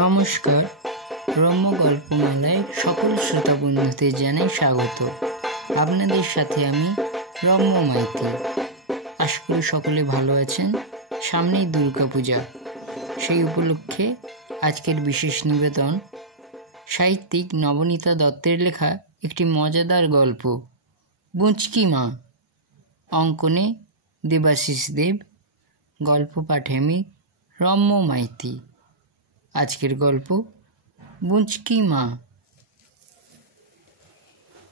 নমস্কার, রম্য গল্পমালায় সকল শ্রোতা বন্ধুদের জানাই স্বাগত। আপনাদের সাথে আমি রম্য মাইতি। আশা করি সকলে ভালো আছেন। সামনেই দুর্গাপূজা, সেই উপলক্ষে আজকের বিশেষ নিবেদন সাহিত্যিক নবনীতা দত্তের লেখা একটি মজাদার গল্প, বুঁচকি মা। অঙ্কনে দেবাশিস দেব, গল্প পাঠে আমি রম্য মাইতি। আজকের গল্প বুঁচকি মা।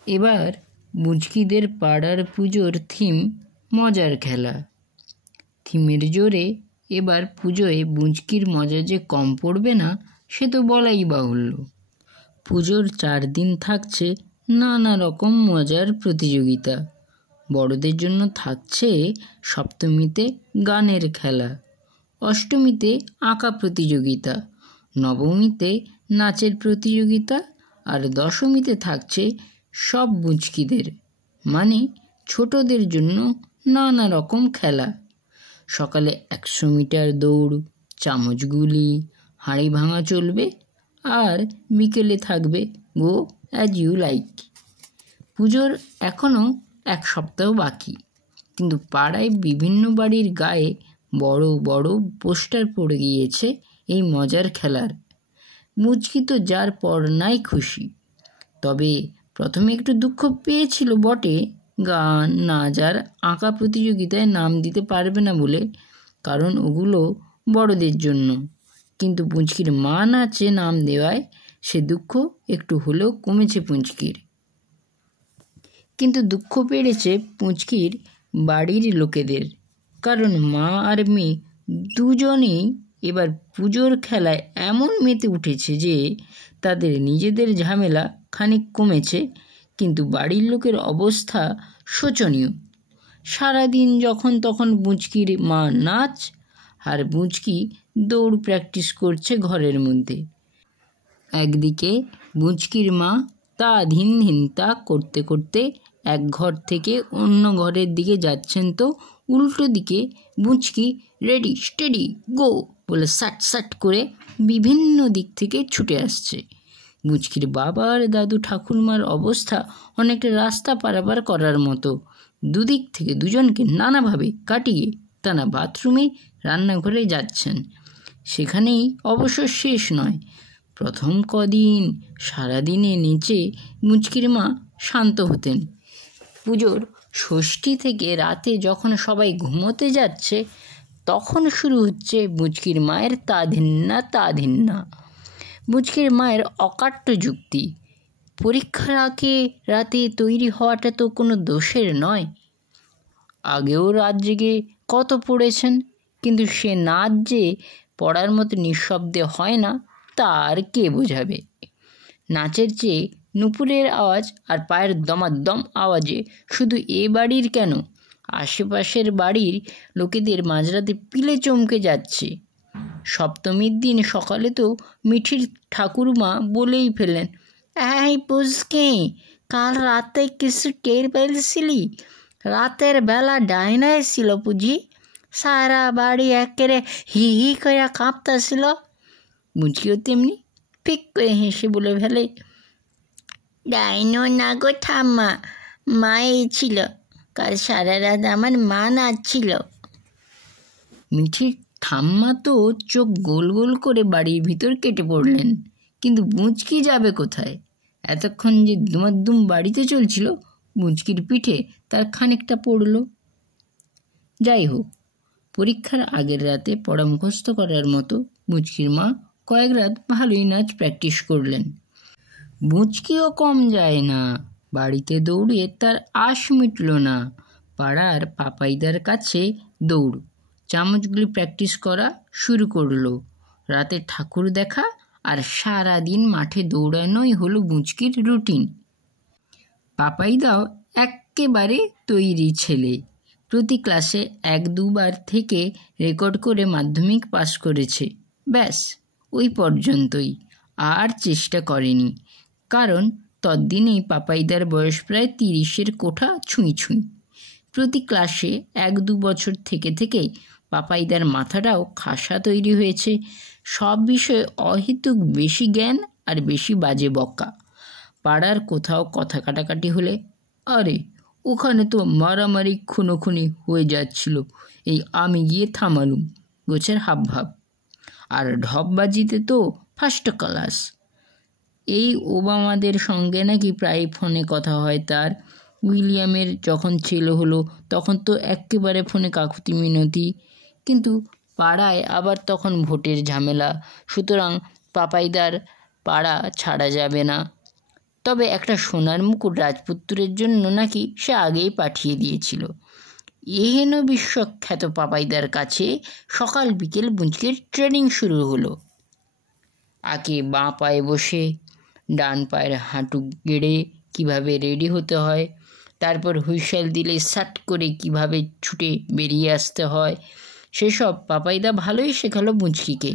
এবার বুঁচকিদের পাড়ার পুজোর থিম মজার খেলা। থিমের জোরে এবার পুজোয় বুঁচকির মজা যে কম পড়বে না সে তো বলাই বাহুল্য। পুজোর 4 দিন থাকছে নানা রকম মজার প্রতিযোগিতা। বড়দের জন্য থাকছে সপ্তমীতে গানের খেলা, অষ্টমীতে আঁকা প্রতিযোগিতা, নবমীতে নাচের প্রতিযোগিতা, আর দশমীতে থাকছে সব বুঁচকিদের মানে ছোটদের জন্য নানা রকম খেলা। সকালে 100 মিটার দৌড়, চামচগুলি, হাঁড়ি ভাঙা চলবে, আর বিকেলে থাকবে গো অ্যাজ ইউ লাইক। পুজোর এখনও 1 সপ্তাহ বাকি, কিন্তু পাড়ায় বিভিন্ন বাড়ির গায়ে বড় বড় পোস্টার পড়ে গিয়েছে এই মজার খেলার। মুচকি তো যার পর নাই খুশি। তবে প্রথমে একটু দুঃখ পেয়েছিল বটে, গান, নাচ আর আঁকা প্রতিযোগিতায় নাম দিতে পারবে না বলে, কারণ ওগুলো বড়দের জন্য। কিন্তু পুঁচকির মা নাচে নাম দেওয়ায় সে দুঃখ একটু হলেও কমেছে পুঁচকির। কিন্তু দুঃখ বেড়েছে পুঁচকির বাড়ির লোকেদের, কারণ মা আর মেয়ে দুজনেই এবার পুজোর খেলায় এমন মেতে উঠেছে যে তাদের নিজেদের ঝামেলা খানিক কমেছে, কিন্তু বাড়ির লোকের অবস্থা শোচনীয়। সারাদিন যখন তখন বুঁচকির মা নাচ আর বুঁচকি দৌড় প্র্যাকটিস করছে ঘরের মধ্যে। একদিকে বুঁচকির মা তা ধিন ধিন তা করতে করতে এক ঘর থেকে অন্য ঘরের দিকে যাচ্ছেন, তো উল্টো দিকে বুঁচকি রেডি স্টেডি গো বলে সাট সাট করে বিভিন্ন দিক থেকে ছুটে আসছে। বুঁচকির বাবা আর দাদু ঠাকুরমার অবস্থা অনেকটা রাস্তা পারাপার করার মতো। দুদিক থেকে দুজনকে নানাভাবে কাটিয়ে তারা বাথরুমে, রান্নাঘরে যাচ্ছেন। সেখানেই অবশ্য শেষ নয়। প্রথম কদিন সারাদিনে নেচে বুঁচকির মা শান্ত হতেন। পুজোর ষষ্ঠী থেকে রাতে যখন সবাই ঘুমোতে যাচ্ছে, তখন শুরু হচ্ছে বুঁচকির মায়ের তা ধিন্না। বুঁচকির মায়ের অকাট্য যুক্তি, পরীক্ষার আগে রাতে তৈরি হওয়াটা তো কোনো দোষের নয়। আগেও রাত জেগে কত পড়েছেন, কিন্তু সে নাচ যে পড়ার মতো নিঃশব্দে হয় না তা আর কে বোঝাবে। নাচের চেয়ে নুপুরের আওয়াজ আর পায়ের দমাদম আওয়াজে শুধু এ বাড়ির কেন, আশেপাশের বাড়ির লোকেদের মাঝরাতে পিলে চমকে যাচ্ছে। সপ্তমীর দিন সকালে তো মিঠির ঠাকুরমা বলেই ফেলেন, এই পুচকে, কাল রাতে কিছু টের পেয়েছিলি? রাতের বেলা ডাইনা এসেছিল বুঝি? সারা বাড়ি একেবারে হি হি করে কাঁপতেছিল। বুঝকিও তেমনি ফিক করে হেসে বলে ফেলে, ডাইনো না গো ঠাম্মা, মাই ছিল। কাল সারা রাত আমার মা নাচছিল। মিঠির ঠাম্মা তো চোখ গোল গোল করে বাড়ির ভিতর কেটে পড়লেন, কিন্তু বুঁচকি যাবে কোথায়? এতক্ষণ যে দুমাদ্দুম বাড়িতে চলছিল, বুঁচকির পিঠে তার খানিকটা পড়ল। যাই হোক, পরীক্ষার আগের রাতে পড়া মুখস্থ করার মতো বুঁচকির মা কয়েক রাত ভালোই নাচ প্র্যাকটিস করলেন। বুঁচকিও কম যায় না, বাড়িতে দৌড়ে তার আশ মিটল না। পাড়ার পাপাইদার কাছে দৌড়, চামচগুলি প্র্যাকটিস করা শুরু করলো। রাতে ঠাকুর দেখা আর সারাদিন মাঠে দৌড়ানোই হলো বুঁচকির রুটিন। পাপাইদাও একেবারে তৈরি ছেলে। প্রতি ক্লাসে 1-2 বার থেকে রেকর্ড করে মাধ্যমিক পাশ করেছে। ব্যাস ওই পর্যন্তই, আর চেষ্টা করেনি। কারণ ততদিনেই পাপাইদার বয়স প্রায় 30-এর কোঠা ছুঁই। প্রতি ক্লাসে 1-2 বছর থেকে পাপাইদার মাথাটাও খাসা তৈরি হয়েছে। সব বিষয়ে অহেতুক বেশি জ্ঞান আর বেশি বাজে বকা। পাড়ার কোথাও কথা কাটাকাটি হলে, আরে ওখানে তো মারামারি খুনোখুনি হয়ে যাচ্ছিল, এই আমি গিয়ে থামালুম, গোছের হাবভাব। আর ঢপবাজিতে তো ফার্স্ট ক্লাস। এই ওবামাদের সঙ্গে নাকি প্রায় ফোনে কথা হয় তার। উইলিয়ামের যখন ছেলে হলো তখন তো একেবারে ফোনে কাকুতি মিনতি। কিন্তু পাড়ায় আবার তখন ভোটের ঝামেলা, সুতরাং পাপাইদার পাড়া ছাড়া যাবে না। তবে একটা সোনার মুকুট রাজপুত্রের জন্য নাকি সে আগেই পাঠিয়ে দিয়েছিল। এহেন বিশ্বখ্যাত পাপাইদার কাছে সকাল বিকেল বুঁচকির ট্রেনিং শুরু হলো। আগে বাঁ পায়ে বসে ডান পায়ের হাঁটু গেড়ে কীভাবে রেডি হতে হয়, তারপর হুইসেল দিলে সাট করে কিভাবে ছুটে বেরিয়ে আসতে হয়, সেসব পাপাইদা ভালোই শেখালো বুঁচকিকে।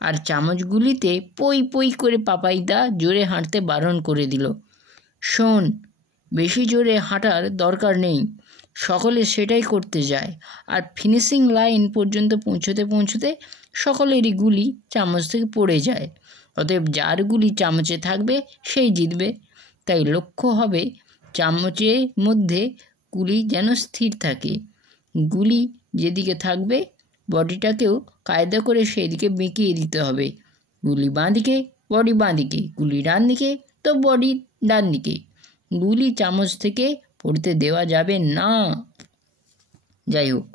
আর চামচগুলিতে পই পই করে পাপাইদা জোরে হাঁটতে বারণ করে দিল। শোন, বেশি জোরে হাঁটার দরকার নেই, সকলে সেটাই করতে যায়, আর ফিনিশিং লাইন পর্যন্ত পৌঁছতে সকলেরই গুলি চামচ থেকে পড়ে যায়। অতএব যার গুলি চামচে থাকবে সেই জিতবে। তাই লক্ষ্য হবে চামচের মধ্যে গুলি যেন স্থির থাকে। গুলি যেদিকে থাকবে বডিটাকেও কায়দা করে সেই দিকে বেঁকিয়ে দিতে হবে। গুলি বাঁ দিকে, বডি বাঁ দিকে, গুলি ডান দিকে তো বডি ডান দিকে। গুলি চামচ থেকে পড়তে দেওয়া যাবে না। যাই হোক,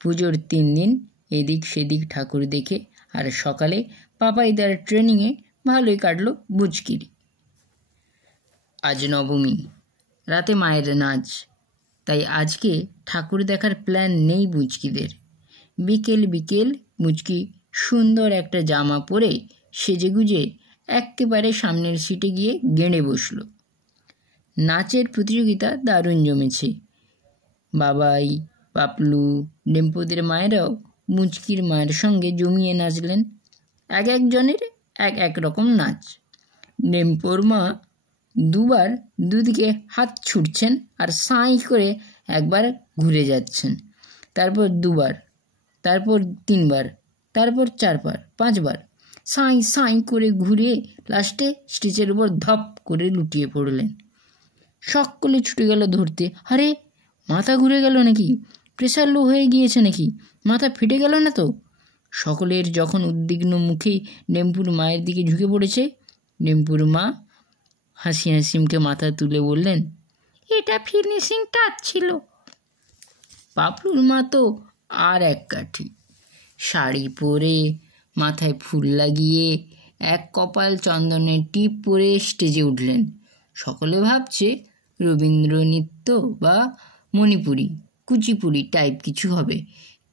পুজোর 3 দিন এদিক সেদিক ঠাকুর দেখে আর সকালে পাপাইদার ট্রেনিংয়ে ভালোই কাটলো বুঁচকির। আজ নবমী, রাতে মায়ের নাচ, তাই আজকে ঠাকুর দেখার প্ল্যান নেই বুঁচকিদের। বিকেল বিকেল বুঁচকি সুন্দর একটা জামা পরে সেজেগুজে একেবারে সামনের সিটে গিয়ে গেঁড়ে বসলো। নাচের প্রতিযোগিতা দারুণ জমেছে। বাবাই, পাপলু, ডেম্পোদের মায়েরাও মুচকির মায়ের সঙ্গে জমিয়ে নাচলেন। এক একজনের এক রকম নাচ। ডেম্পোর মা দুবার দুদিকে হাত ছুটছেন আর সাঁই করে একবার ঘুরে যাচ্ছেন, তারপর দুবার, তারপর 3 বার, তারপর 4 বার, 5 বার সাঁই সাঁই করে ঘুরে লাস্টে স্টেজের উপর ধপ করে লুটিয়ে পড়লেন। সকলে ছুটে গেল ধরতে। আরে, মাথা ঘুরে গেল নাকি? প্রেশার লো হয়ে গিয়েছে নাকি? মাথা ফেটে গেল না তো? সকলের যখন উদ্বিগ্ন মুখে ডেম্পুর মায়ের দিকে ঝুঁকে পড়েছে, ডেম্পুর মা হাসি হাসিমকে মাথা তুলে বললেন, এটা ফিনিশিং টাচ ছিল। পাপলুর মা তো আর এক কাঠি। শাড়ি পরে, মাথায় ফুল লাগিয়ে, এক কপাল চন্দনের টিপ পরে স্টেজে উঠলেন। সকলে ভাবছে রবীন্দ্র নৃত্য বা মণিপুরি, কুচিপুড়ি টাইপ কিছু হবে,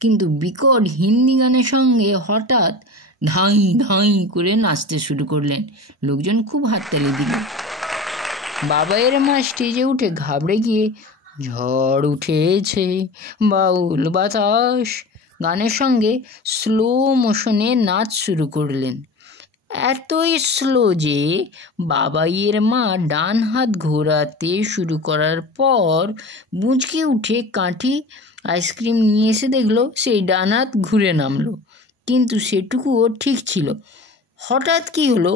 কিন্তু বিকট হিন্দি গানের সঙ্গে হঠাৎ ধাঁই ধাঁই করে নাচতে শুরু করলেন। লোকজন খুব হাততালি দিল। বাবাইয়ের মা স্টেজে উঠে ঘাবড়ে গিয়ে ঝড় উঠেছে বাউল বাতাস গানের সঙ্গে স্লো মোশনে নাচ শুরু করলেন। এতই স্লো যে বাবাইয়ের মা ডান হাত ঘোরাতে শুরু করার পর বুঁচকে উঠে কাঠি আইসক্রিম নিয়ে এসে দেখলো সেই ডান হাত ঘুরে নামলো, কিন্তু সেটুকুও ঠিক ছিল। হঠাৎ কি হলো,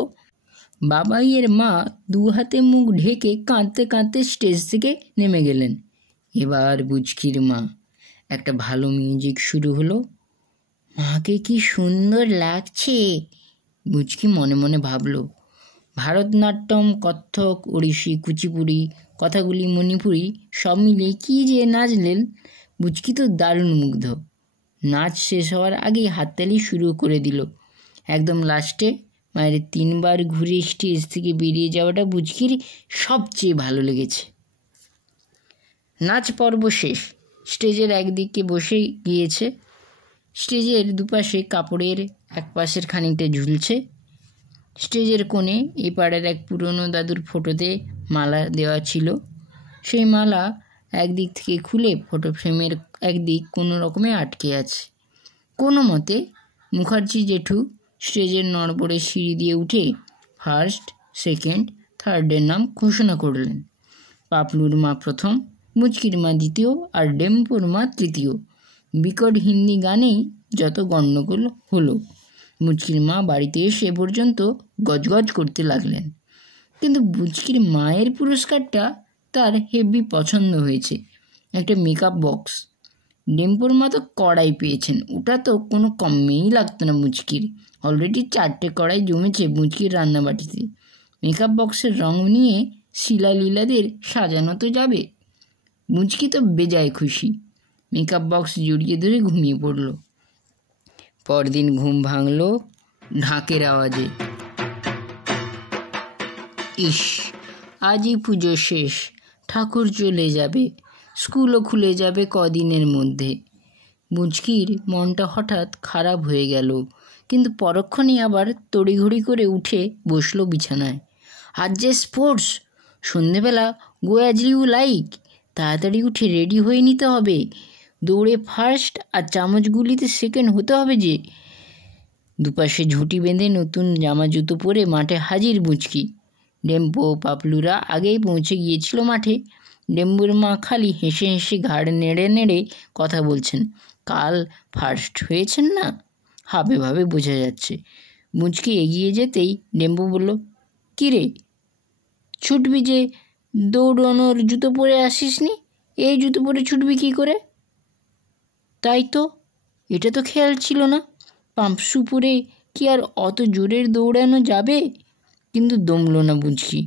বাবাইয়ের মা 2 হাতে মুখ ঢেকে কাঁদতে কাঁদতে স্টেজ থেকে নেমে গেলেন। এবার বুঁচকির মা, একটা ভালো মিউজিক শুরু হলো। মাকে কি সুন্দর লাগছে, বুঁচকি মনে মনে ভাবল। ভারতনাট্যম, কত্থক, ওড়িশি, কুচিপুড়ি, কথাগুলি মণিপুরি সব মিলিয়ে কী যে নাচলেন। বুঁচকি তো দারুণ মুগ্ধ। নাচ শেষ হওয়ার আগেই হাততালি শুরু করে দিল। একদম লাস্টে মায়ের 3 বার ঘুরে স্টেজ থেকে বেরিয়ে যাওয়াটা বুঁচকির সবচেয়ে ভালো লেগেছে। নাচ পর্ব শেষ। স্টেজের একদিকে বসে গিয়েছে। স্টেজের দুপাশে কাপড়ের এক পাশের খানিকটা ঝুলছে। স্টেজের কোণে এপাড়ের এক পুরনো দাদুর ফটোতে মালা দেওয়া ছিল। সেই মালা একদিক থেকে খুলে ফটো ফ্রেমের একদিক কোনো রকমে আটকে আছে। কোনো মতে মুখার্জি জেঠু স্টেজের নড়বড়ে সিঁড়ি দিয়ে উঠে 1st, 2nd, 3rd-এর নাম ঘোষণা করলেন। পাপলুর মা প্রথম, মুচকির মা দ্বিতীয় আর ডেম্পুর মা তৃতীয়। বিকট হিন্দি গানেই যত গণ্ডগোল হলো। মুচকির মা বাড়িতে এসে পর্যন্ত গজগজ করতে লাগলেন। কিন্তু মুচকির মায়ের পুরস্কারটা তার হেভি পছন্দ হয়েছে, একটা মেকআপ বক্স। ডেম্পোর মা তো কড়াই পেয়েছেন, ওটা তো কোনো কমেই লাগতো না মুচকির। অলরেডি 4টে কড়াই জমেছে মুচকির রান্নাবাটিতে। মেকআপ বক্সের রং নিয়ে শিলালীলাদের সাজানো তো যাবে। মুচকি তো বেজায় খুশি। মেকআপ বক্স জড়িয়ে ধরে ঘুমিয়ে পড়ল। পরদিন ঘুম ভাঙল ঢাকের আওয়াজে। ইস, আজই পুজো শেষ, ঠাকুর চলে যাবে, স্কুলও খুলে যাবে কদিনের মধ্যে। মুচকির মনটা হঠাৎ খারাপ হয়ে গেল, কিন্তু পরক্ষণেই আবার তড়িঘড়ি করে উঠে বসলো বিছানায়। আজ যে স্পোর্টস, সন্ধেবেলা গো অ্যাজ ইউ লাইক। তাড়াতাড়ি উঠে রেডি হয়ে নিতে হবে, দৌড়ে ফার্স্ট আর চামচগুলিতে সেকেন্ড হতে হবে যে। দুপাশে ঝুঁটি বেঁধে নতুন জামা জুতো পরে মাঠে হাজির মুচকি। ডেম্পো পাপলুরা আগেই পৌঁছে গিয়েছিল মাঠে। ডেম্বুর মা খালি হেসে হেসে ঘাড় নেড়ে নেড়ে কথা বলছেন। কাল ফার্স্ট হয়েছেন না, হাবে ভাবে বোঝা যাচ্ছে। মুচকি এগিয়ে যেতেই ডেম্বু বলল, কী রে, ছুটবি যে, দৌড়ানোর জুতো পরে আসিসনি? এই জুতো পরে ছুটবি কী করে? তাই তো, এটা তো খেয়াল ছিল না। পাম্প শু পরে কি আর অত জোরের দৌড়ানো যাবে? কিন্তু দমল না মুচকি।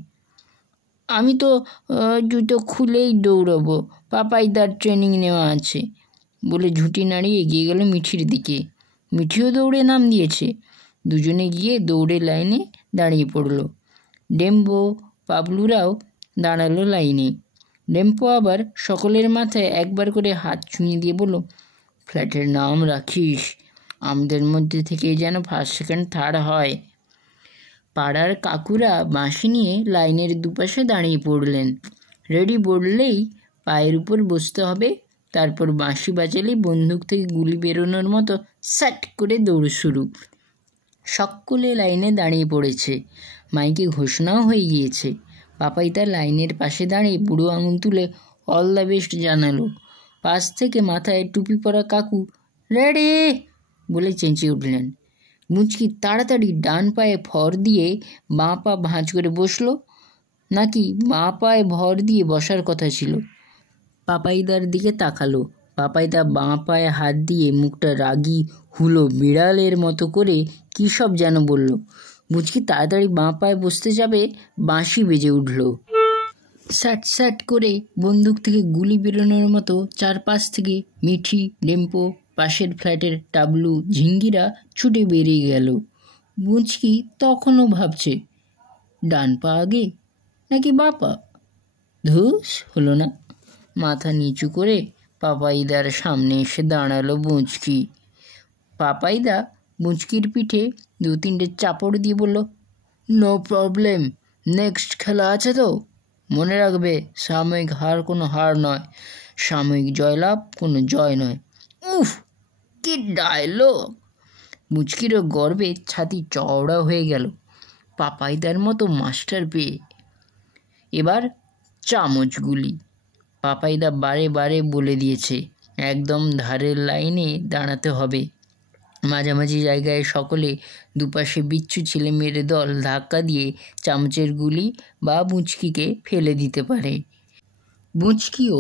আমি তো জুতো খুলেই দৌড়াবো, পাপাইদার ট্রেনিং নেওয়া আছে, বলে ঝুঁটি নাড়িয়ে এগিয়ে গেল মিঠির দিকে। মিঠিও দৌড়ে নাম দিয়েছে। দুজনে গিয়ে দৌড়ে লাইনে দাঁড়িয়ে পড়ল। ডেম্পো পাবলুরাও দাঁড়ালো লাইনে। ডেম্পো আবার সকলের মাথায় একবার করে হাত ছুঁয়ে দিয়ে বলল, ফ্ল্যাটের নাম রাখিস, আমাদের মধ্যে থেকে যেন ফার্স্ট সেকেন্ড থার্ড হয়। পাড়ার কাকুরা বাঁশি নিয়ে লাইনের দুপাশে দাঁড়িয়ে পড়লেন। রেডি বললেই পায়ের উপর বসতে হবে, তারপর বাঁশি বাজালেই বন্দুক থেকে গুলি বেরোনোর মতো স্যাট করে দৌড় শুরু। সকলে লাইনে দাঁড়িয়ে পড়েছে। মাইকে ঘোষণাও হয়ে গিয়েছে। পাপাই তার লাইনের পাশে দাঁড়িয়ে বুড়ো আঙুল তুলে অল দ্য বেস্ট জানালো। পাশ থেকে মাথায় টুপি পরা কাকু রেডি বলে চেঁচিয়ে উঠলেন। মুচকি তাড়াতাড়ি ডান পায়ে ভর দিয়ে বাঁ পা ভাঁজ করে বসলো, নাকি বাঁ পায়ে ভর দিয়ে বসার কথা ছিল। পাপাইদার দিকে তাকালো। পাপাইদা বাঁ পায়ে হাত দিয়ে মুখটা রাগি হুলো বিড়ালের মতো করে কী সব যেন বলল। মুচকি তাড়াতাড়ি বাঁ পায়ে বসতে যাবে, বাঁশি বেজে উঠল। স্যাট স্যাট করে বন্দুক থেকে গুলি বেরোনোর মতো চারপাশ থেকে মিঠি, ডেম্পো, পাশের ফ্ল্যাটের টাবলু, ঝিঙ্গিরা ছুটে বেরিয়ে গেল। মুচকি তখনও ভাবছে, ডান পা আগে নাকি বাঁ পা? ধুস, হলো না। মাথা নিচু করে পাপাইদার সামনে এসে দাঁড়ালো মুচকি। পাপাইদা মুচকির পিঠে 2-3টে চাপড় দিয়ে বলল, নো প্রবলেম, নেক্সট খেলা আছে তো? মনে রাখবে, সাময়িক হার কোনো হার নয়, সাময়িক জয়লাভ কোনো জয় নয়। উফ, কি ডায়লগ! মুচকিরও গর্বে ছাতি চওড়া হয়ে গেল পাপাইদার মতো মাস্টার পেয়ে। এবার চামচগুলি। পাপাইদা বারে বারে বলে দিয়েছে, একদম ধারের লাইনে দাঁড়াতে হবে। মাঝামাঝি জায়গায় সকলে দুপাশে বিচ্ছু ছেলে মেয়ের দল ধাক্কা দিয়ে চামচের গুলি বা মুচকিকে ফেলে দিতে পারে। মুচকিও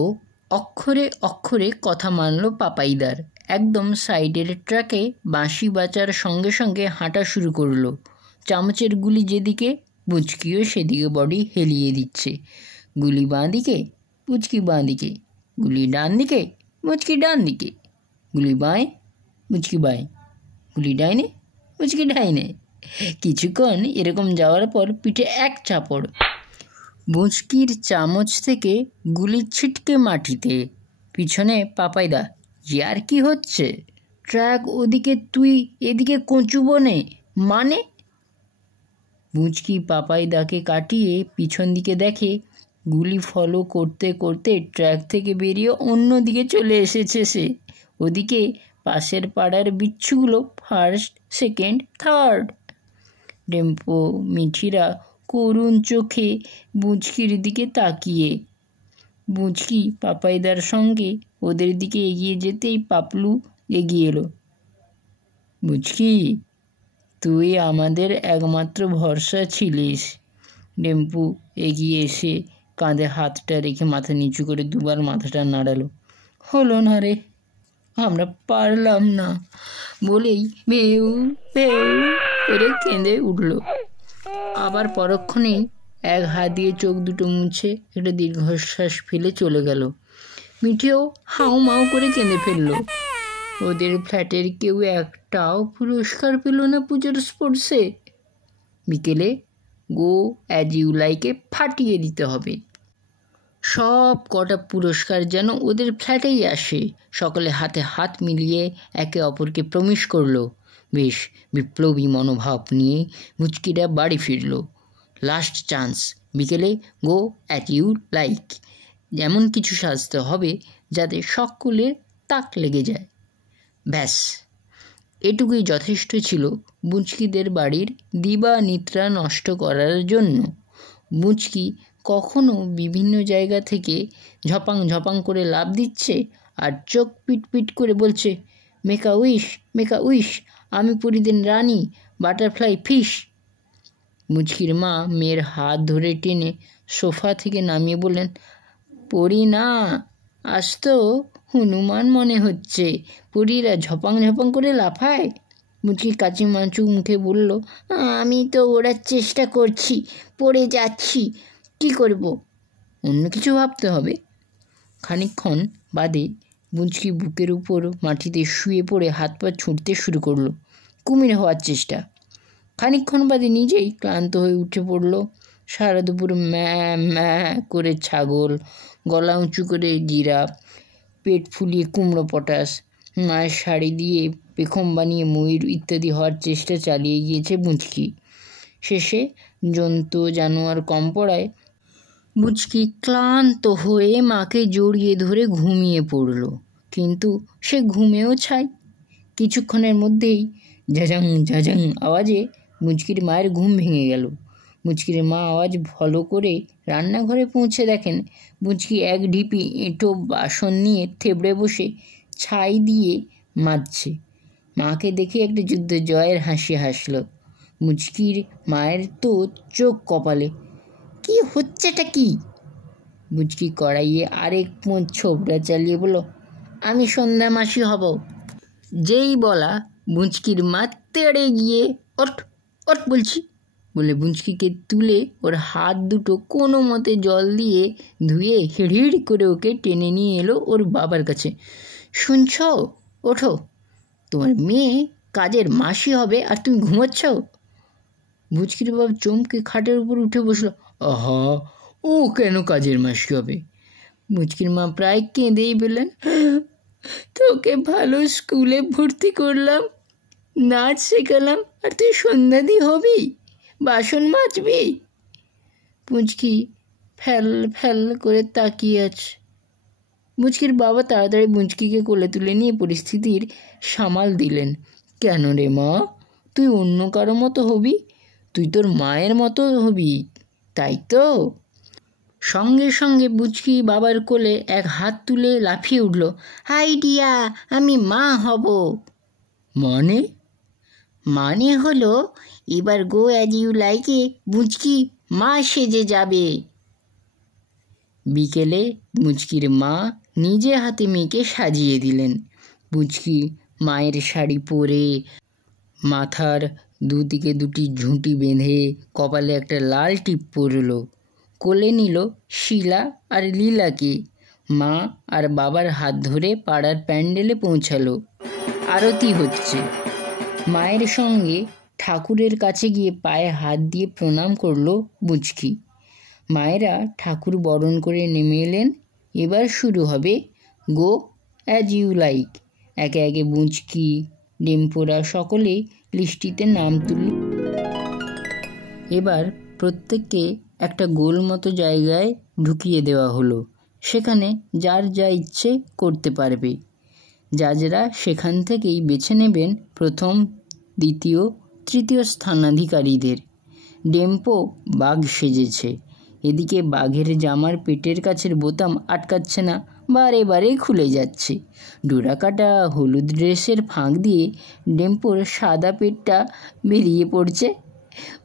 অক্ষরে অক্ষরে কথা মানল পাপাইদার। একদম সাইডের ট্র্যাকে বাঁশি বাজার সঙ্গে সঙ্গে হাঁটা শুরু করলো। চামচের গুলি যেদিকে, মুচকিও সেদিকে বডি হেলিয়ে দিচ্ছে। গুলি বাঁ দিকে, মুচকি বাঁ দিকে, গুলি ডান দিকে, মুচকি ডান দিকে, গুলি বাঁয়ে, মুচকি বাঁয়ে, গুলি ডাইনে, মুচকি ডাইনে। কিছুক্ষণ এরকম যাওয়ার পর পিঠে এক চাপড়। মুচকির চামচ থেকে গুলি ছিটকে মাটিতে। পিছনে পাপাইদা, আর কি হচ্ছে? ট্র্যাক ওদিকে, তুই এদিকে কচু বনে, মানে? মুচকি পাপাইদাকে কাটিয়ে পিছন দিকে দেখে গুলি ফলো করতে করতে ট্র্যাক থেকে বেরিয়ে অন্য দিকে চলে এসেছে সে। ওদিকে পাশের পাড়ার বিচ্ছুগুলো ফার্স্ট, সেকেন্ড, থার্ড। ডেম্পো, মিঠিরা করুণ চোখে মুচকির দিকে তাকিয়ে। বুচকি পাপাইদার সঙ্গে ওদের দিকে এগিয়ে যেতেই পাপলু এগিয়ে এলো। বুচকি, তুই আমাদের একমাত্র ভরসা ছিলিস। ডেম্পু এগিয়ে এসে কাঁধে হাতটা রেখে মাথা নিচু করে দুবার মাথাটা নাড়ালো। হলো না রে, আমরা পারলাম না বলেই ভেউ ভেউ করে কেঁদে উঠল। আবার পরক্ষণেই এক হাত দিয়ে চোখ দুটো মুছে একটা দীর্ঘশ্বাস ফেলে চলে গেল। মিঠিও হাউ মাউ করে কেঁদে ফেলল। ওদের ফ্ল্যাটের কেউ একটাও পুরস্কার পেল না পুজোর স্পোর্টসে। বিকেলে গো অ্যাজ ইউ লাইকে ফাটিয়ে দিতে হবে। সব কটা পুরস্কার যেন ওদের ফ্ল্যাটেই আসে। সকলে হাতে হাত মিলিয়ে একে অপরকে প্রমিস করলো। বেশ বিপ্লবী মনোভাব নিয়ে মুচকিরা বাড়ি ফিরল। লাস্ট চান্স, বিকেলে গো অ্যাজ ইউ লাইক এমন কিছু সাজতে হবে যাতে সকলের তাক লেগে যায়। ব্যাস, এটুকুই যথেষ্ট ছিল বুচকিদের বাড়ির দিবা নিদ্রা নষ্ট করার জন্য। বুচকি কখনো বিভিন্ন জায়গা থেকে ঝপাং ঝপাং করে লাফ দিচ্ছে আর চোখ পিটপিট করে বলছে, মেকা উইশ, মেকা উইশ, আমি পরিদিন রানী, বাটারফ্লাই ফিশ। মুচকির মা মেয়ের হাত ধরে টেনে সোফা থেকে নামিয়ে বললেন, পড়ি না, আজ তো হনুমান মনে হচ্ছে, পরীরা ঝপাং ঝপাং করে লাফায়। মুচকি কাচি মাচু মুখে বলল, আমি তো ওড়ার চেষ্টা করছি, পড়ে যাচ্ছি, কি করব? অন্য কিছু ভাবতে হবে। খানিকক্ষণ বাদে মুচকি বুকের উপর মাটিতে শুয়ে পড়ে হাত পা ছুটতে শুরু করলো, কুমির হওয়ার চেষ্টা। খানিকক্ষণ বাদে নিজেই ক্লান্ত হয়ে উঠে পড়ল। সারা দুপুর ম্যা ম্যা করে ছাগল, গলা উঁচু করে জিরাফ, পেট ফুলিয়ে কুমড়ো পটাশ, মায়ের শাড়ি দিয়ে পেখম বানিয়ে ময়ূর ইত্যাদি হওয়ার চেষ্টা চালিয়ে গিয়েছে বুচকি। শেষে জন্তু জানোয়ার কম পড়ায় বুচকি ক্লান্ত হয়ে মাকে জড়িয়ে ধরে ঘুমিয়ে পড়ল। কিন্তু সে ঘুমেও ছাই। কিছুক্ষণের মধ্যেই ঝাঝাং ঝাঝাং আওয়াজে মুচকির মায়ের ঘুম ভেঙে গেল। মুচকির মা আওয়াজ ফলো করে রান্নাঘরে পৌঁছে দেখেন মুচকি এক ঢিপি এঁটো বাসন নিয়ে থেবড়ে বসে ছাই দিয়ে মাজছে। মাকে দেখে একটা যুদ্ধ জয়ের হাসি হাসল। মুচকির মায়ের তো চোখ কপালে। কি হচ্ছেটা কি? মুচকি কড়াইয়ে আরেক পোঁচ ছোবড়া চালিয়ে বলল, আমি সন্ধ্যা মাসি হব। যেই বলা মুচকির মা তেড়ে গিয়ে ওঠ ওঠ বলছি বলে বুঁচকিকে তুলে ওর হাত দুটো কোনো মতে জল দিয়ে ধুয়ে হিড়হিড় করে ওকে টেনে নিয়ে এলো ওর বাবার কাছে। শুনছ, ওঠো, তোমার মেয়ে কাজের মাসি হবে আর তুমি ঘুমোচ্ছ। বুঁচকির বাবা চমকে খাটের উপর উঠে বসলো। আহা, ও কেন কাজের মাসি হবে? মুচকির মা প্রায় কেঁদেই বললেন, তোকে ভালো স্কুলে ভর্তি করলাম, নাচ শেখালাম, আর তুই সন্ধ্যাদি হবি, বাসন মাজবি। মুচকি ফ্যাল ফ্যাল করে তাকিয়ে আছে। মুচকির বাবা তাড়াতাড়ি মুচকিকে কোলে তুলে নিয়ে পরিস্থিতির সামাল দিলেন। কেন রে মা, তুই অন্য কারো মতো হবি? তুই তোর মায়ের মতো হবি, তাই তো? সঙ্গে সঙ্গে বুচকি বাবার কোলে এক হাত তুলে লাফিয়ে উঠল, আইডিয়া, আমি মা হব। মানে? মানে হলো এবার গো অ্যাজ ইউ লাইকে বুচকি মা সেজে যাবে। বিকেলে বুচকির মা নিজে হাতে মেয়েকে সাজিয়ে দিলেন। বুচকি মায়ের শাড়ি পরে, মাথার দুদিকে দুটি ঝুঁটি বেঁধে, কপালে একটা লাল টিপ পরল। কোলে নিল শিলা আর লীলাকে। মা আর বাবার হাত ধরে পাড়ার প্যান্ডেলে পৌঁছালো। আরতি হচ্ছে। মায়ের সঙ্গে ঠাকুরের কাছে গিয়ে পায়ে হাত দিয়ে প্রণাম করলো বুচকি। মায়েরা ঠাকুর বরণ করে নেমে এলেন। এবার শুরু হবে গো অ্যাজ ইউ লাইক। একে একে বুচকি, ডেম্পোরা সকলে লিস্টিতে নাম তুলল। এবার প্রত্যেককে একটা গোল মতো জায়গায় ঢুকিয়ে দেওয়া হলো। সেখানে যার যা ইচ্ছে করতে পারবে। জাজরা সেখান থেকেই বেছে নেবেন প্রথম, দ্বিতীয়, তৃতীয় স্থানাধিকারীদের। ডেম্পো বাঘ সেজেছে। এদিকে বাঘের জামার পেটের কাছের বোতাম আটকাচ্ছে না, বারে বারে খুলে যাচ্ছে। ডোরাকাটা হলুদ ড্রেসের ফাঁক দিয়ে ডেম্পোর সাদা পেটটা বেরিয়ে পড়ছে।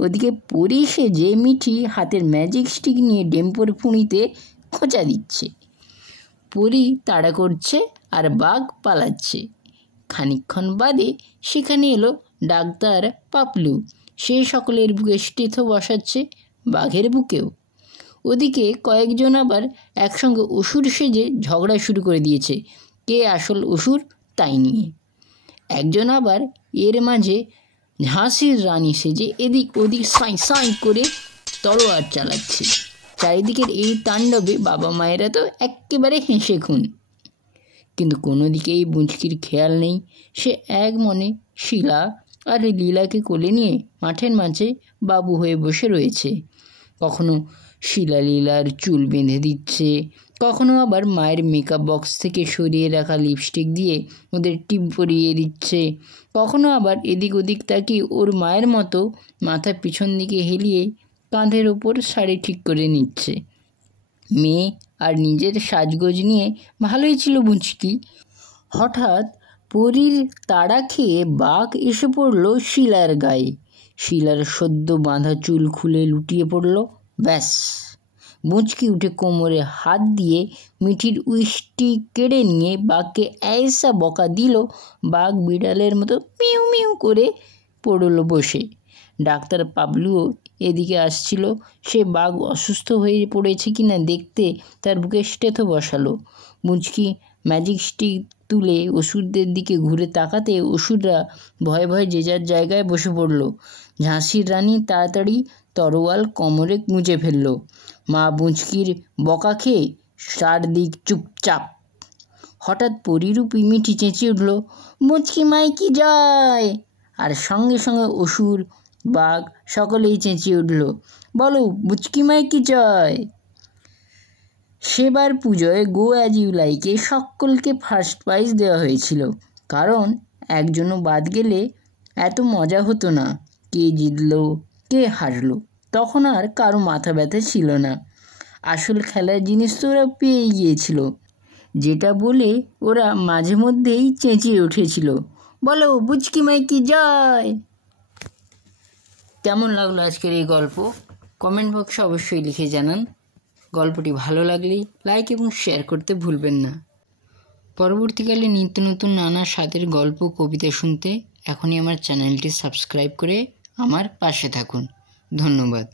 ওদিকে পরি সেজে মিঠি হাতের ম্যাজিক স্টিক নিয়ে ডেম্পোর ফুঁড়িতে খোঁচা দিচ্ছে। পরি তাড়া করছে আর বাঘ পালাচ্ছে। খানিকক্ষণ বাদে সেখানে এলো ডাক্তার পাপলু। সে সকলের বুকে স্টেথো বসাচ্ছে, বাঘের বুকেও। ওদিকে কয়েকজন আবার একসঙ্গে অসুর সেজে ঝগড়া শুরু করে দিয়েছে, কে আসল অসুর তাই নিয়ে। একজন আবার এর মাঝে ঝাঁসির রানী সেজে এদিক ওদিক সাঁই সাঁই করে তলোয়ার চালাচ্ছে। চারিদিকের এই তাণ্ডবে বাবা মায়েরা তো একেবারে হেসে খুন। কিন্তু কোনো দিকেই বুঁচকির খেয়াল নেই। সে এক মনে শিলা আর লীলাকে কোলে নিয়ে মাঠের মাঝে বাবু হয়ে বসে রয়েছে। কখনো শিলা লীলার চুল বেঁধে দিচ্ছে, কখনো আবার মায়ের মেকআপ বক্স থেকে সরিয়ে রাখা লিপস্টিক দিয়ে ওদের টিপ পরিয়ে দিচ্ছে, কখনো আবার এদিক ওদিক তাকিয়ে ওর মায়ের মতো মাথা পিছন দিকে হেলিয়ে কাঁধের ওপর শাড়ি ঠিক করে নিচ্ছে। মেয়ে আর নিজের সাজগোজ নিয়ে ভালোই ছিল বুঁচকি। হঠাৎ পরীর তাড়া খেয়ে বাঘ এসে পড়ল শিলার গায়ে। শিলার সদ্য বাঁধা চুল খুলে লুটিয়ে পড়ল। ব্যাস, বুঁচকি উঠে কোমরে হাত দিয়ে মিঠির উইষ্টি কেড়ে নিয়ে বাঘকে ऐसा বকা দিল, বাঘ বিড়ালের মতো মিউ মিউ করে পড়ল বসে। ডাক্তার পাবলুও এদিকে আসছিল। সে বাঘ অসুস্থ হয়ে পড়েছে কিনা দেখতে তার বুকে স্টেথো বসালো। বুঁচকি ম্যাজিক স্টিক তুলে ওষুধদের দিকে ঘুরে তাকাতে ওষুধরা ভয়ে ভয়ে যে যার জায়গায় বসে পড়ল। ঝাঁসির রানী তাড়াতাড়ি তরোয়াল কোমরে গুঁজে ফেলল। মা বুঁচকির বকা খেয়ে চারদিক চুপচাপ। হঠাৎ পরিরূপী মিঠি চেঁচিয়ে উঠল, বুঁচকি মাই কি জয়! আর সঙ্গে সঙ্গে অসুর, বাঘ সকলেই চেঁচিয়ে উঠল, বলো বুঁচকি মাই কি জয়! সেবার পুজোয় গো অ্যাজ ইউ লাইকে সকলকে ফার্স্ট প্রাইজ দেওয়া হয়েছিল, কারণ একজনও বাদ গেলে এত মজা হতো না। কে জিতলো কে হারলো তখন আর কারো মাথা ব্যথা ছিল না। আসল খেলার জিনিস তো ওরা পেয়ে গিয়েছিল, যেটা বলে ওরা মাঝে মধ্যেই চেঁচিয়ে উঠেছিল, বলো বুঁচকি মাই কি জয়! কেমন লাগলো আজকের এই গল্প? কমেন্ট বক্সে অবশ্যই লিখে জানান। গল্পটি ভালো লাগলে লাইক এবং শেয়ার করতে ভুলবেন না। পরবর্তীকালে নিত্য নতুন নানা স্বাদের গল্প কবিতা শুনতে এখনই আমার চ্যানেলটি সাবস্ক্রাইব করে আমার পাশে থাকুন। ধন্যবাদ।